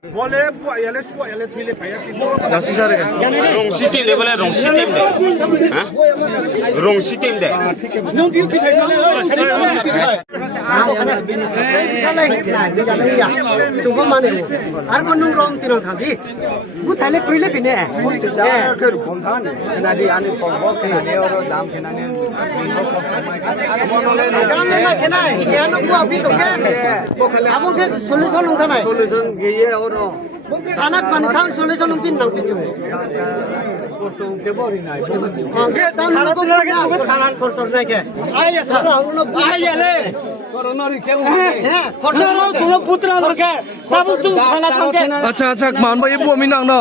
Boleh buat yang le suat yang le pilih payah kita. Yang sisa deh. Rong sistem deh boleh rong sistem deh. Hah? Rong sistem deh. Nung dia pilih boleh. Coba mana? Arban nung rong tirang kaki. Gue thale pilih pilih. Ker kontan. Nadi ane pokok nadi orang dalam kenane. Jangan nak kena. Yang nak buat itu kan? Abu ke solusi nung tanai. Solution gaya orang. Anak mana tahu solusi nung pin nang picu. Kosong kebori nai. Oke, tahu nung pun lagi. Kanan korsor naik. Ayah sana, nung ayah le. Corona ni kau. Korsor nung tu putra lagi. Tahu tu anak tangke. अच्छा अच्छा मान भाई बुआ मिनांग ना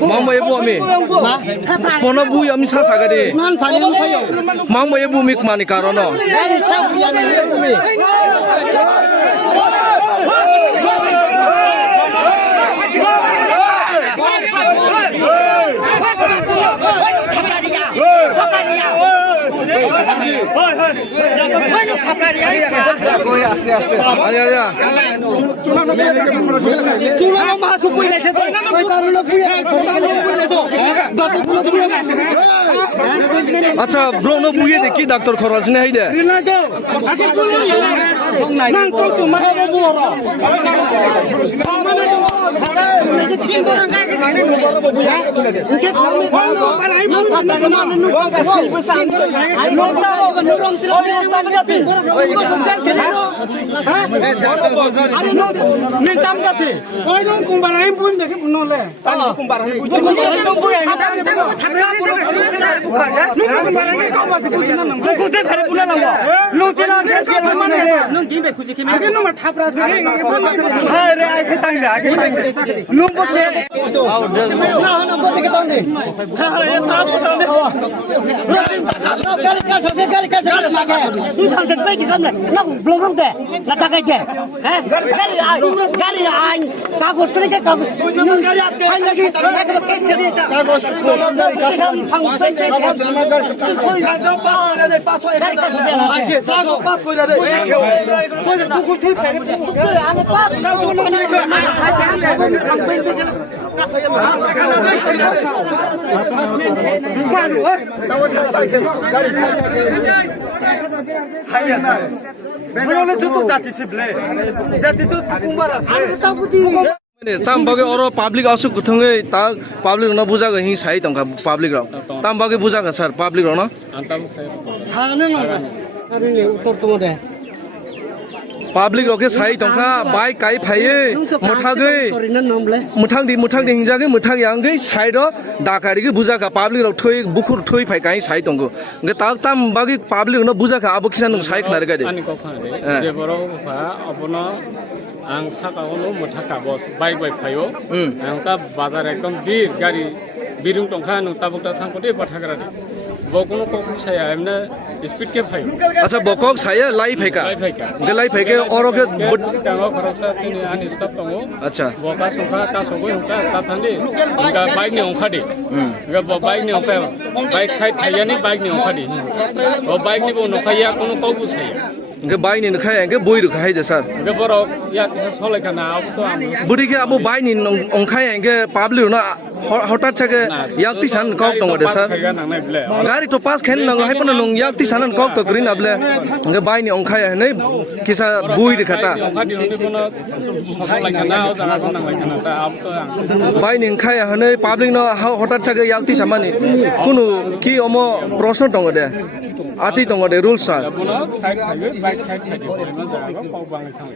mang भाई बुआ mi spona bu yam sa sa gade Man paling payo. mang भाई bu mi mani karo no Dari sabu yang ni bumi. aja aja Cuma masuk kuih lepas tu. Kau tahu nak kuih, kau tahu nak kuih tu. Datuk kuih tu. अच्छा bro न बुए दे की doctor खरच ने है दे Rina tu. Aku kuih ni. Nang tu tu mana buat orang. Sama ni buat. Mesti timbul angkat sekali. Ukit kami kalau nak kata mana nu kasih besar. Nung tahu kan nung tilang timbul. Nung sukses jadi no. Ada nung tam jati. Kau nung kumbaran pun dek puno le. Tadi kumbaran pun. Nung pun yang ada. Nung kumbaran ni kau masih kucing nang. Kau kucing hari pulang nang. Nung tilang kasih mana le. Nung timbul kucing kami. Agen nung thap rasa ni. Hai re ai kita ni. Agen nung pun le. Nah nung pun kita ni. Hai tak pun ni. Gari kasih. Ini kan sebaik kita ni. Nak belum deh. Nak tak aja. Gari ay. Kagus kali ke kagus. Gari ada. Hai lagi. Nak kes kali. Kagus. Gari kasih. Hang sen. Koi ada pas ada pas. Ay sago pas koi ada. Koi buku tu peri. Ane pas. Belum tu jati sebelah. Jati tu kumbar asal. tam bagi orang public asuk kuthunge ta public na buja ga hi sai tangka public ra tam bagi buja ga sir public ra na Sana nak. Hari ni utar tu ada. public ro ke sai tangka bike kai phai mutha ge Korinan namble. muthang di hingja ge muthang yang ge sai ro dakari ge buja ga public ro thoi bukhur thoi phai kai sai tanggo ge ta tam bagi public na buja ga abo kisan sai khna ga de ani ko khane je boro fa abono ang sakawno muthaka bos bike phayo ang ta bazar ekdom bir gari birung tongkha nung tabukta thangkote pathagra bokono ko saya emna speed ke phayo अच्छा बकक saya lai phai ka ge lai phai ke oro ke kango khoroksa tini ani stop tongo अच्छा boka sokha ta sogoi hukka ta thandi ga bike ni ongkha de ga bike ni ongkha bike side khayani bike ni ongkha de o bike ni bo nokhaya kono ko bu saya ge bai ni khai ge boi ru khai de sir ga boro ya kisa solai kana to am budi ke abo bai ni ongkhai ge public na hotat chage yakti san kok tong de sir ga nang nai ble gari to pass khen nang hai pon nong yakti sanan kok to green able ge bai ni ongkhai nei kisa bui de khata ongkha di ni kono solai kana o jana kon nang lai kana ta am to ang bai ni khai nei public na hotat chage yakti samani kunu ki omo proshno tong de ati tong de rules sir bono side khaibe bike side khaibe bono jaga ko bang khang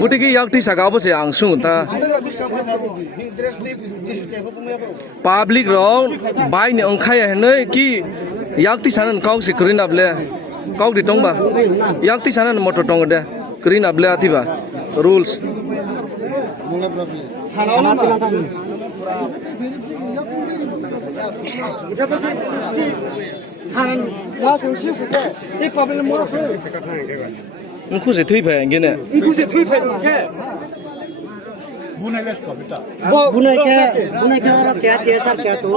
budi ki yakti saga bo se ang sung ta public ro bai ni ongkhai nei ki yakti sanan kok se green able kok di tong ba yakti sanan motor tong de green able ati ba rules Hanan masuk sih kita. Ini problem murah sih. Ngku se thui phai nge ne Ibu sih thui pay ke. बुनाई के और क्या sir क्या तो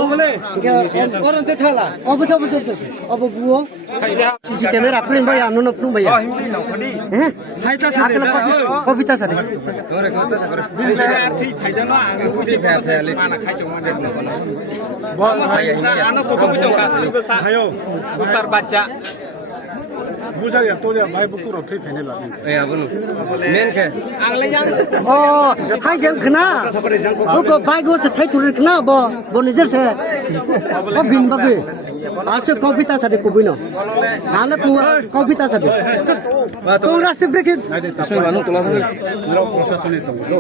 और अंत थाला अब बुओ सीसी कैमरा प्रिंट भैया नो प्रिंट भैया हैं हाइता सर कविता सर ठीक फाइजानो आं कुछ फैसले माना खाइजों माने बल आनो को बुजों गासिबो साहायो उत्तर बाच्चा बुझाया तोलिया भाइ बुकुरो थै फैने ला ए आबुनु मेन के आंले जां ओ हाय जों खना सुको बाइगो से थै तुरि खना बो निजर से ओ बिन बगे आसे कविता सादे कुबिनो हाले कविता सादे तो रास्ते ब्रेक इसमें बानु तोला था लो प्रशासने तंगलो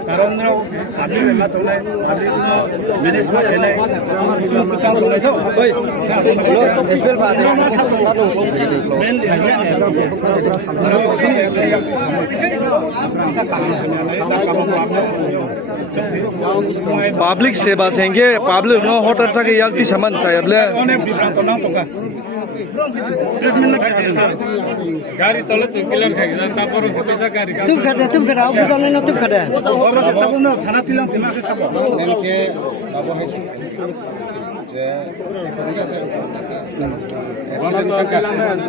कारण आदमी मेला तो नहीं आदमी मैनेजमेंट है नहीं कुचाल तो नहीं तो ओए स्पेशल बात है मेन पब्लिक सेवा सेंगे पब्लिक नो होटल सके याक्ति सामान चाहिए गाड़ी तले चुकिलन खाइ जान तापर फतेसा गाड़ी तुम खड़ा अब जाने न तुम खड़ा थाना तिलां तिना के सब इनके बाबू है जे ठीक আছে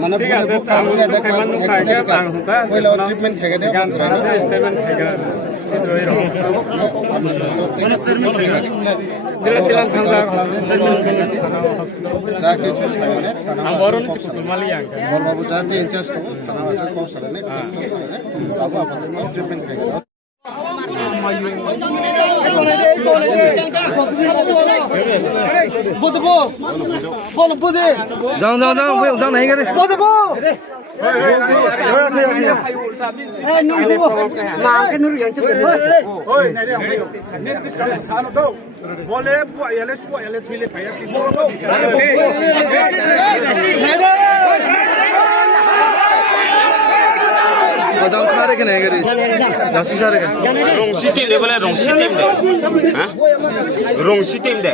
মানে পুরো কামনে দেখা एक्सीडेंट का पहिला ट्रिटमेंट खेगे दे स्टेटमेंट खाइगा तिलां खांगा जाके छ छैन आं बरन कुमाली आं बल बाबू जाते इन्चार्ज तो थाना वासे कौशल ने बाबू अपन ट्रिटमेंट खेगे जाओ वो जाओ नहीं करे बोले याले सुआ याले थुइले खाया कि जाओ सारे के नहीं करे जासी सारे के रंगसी टीम दे बोले रंगसी टीम दे हां रंगसी टीम दे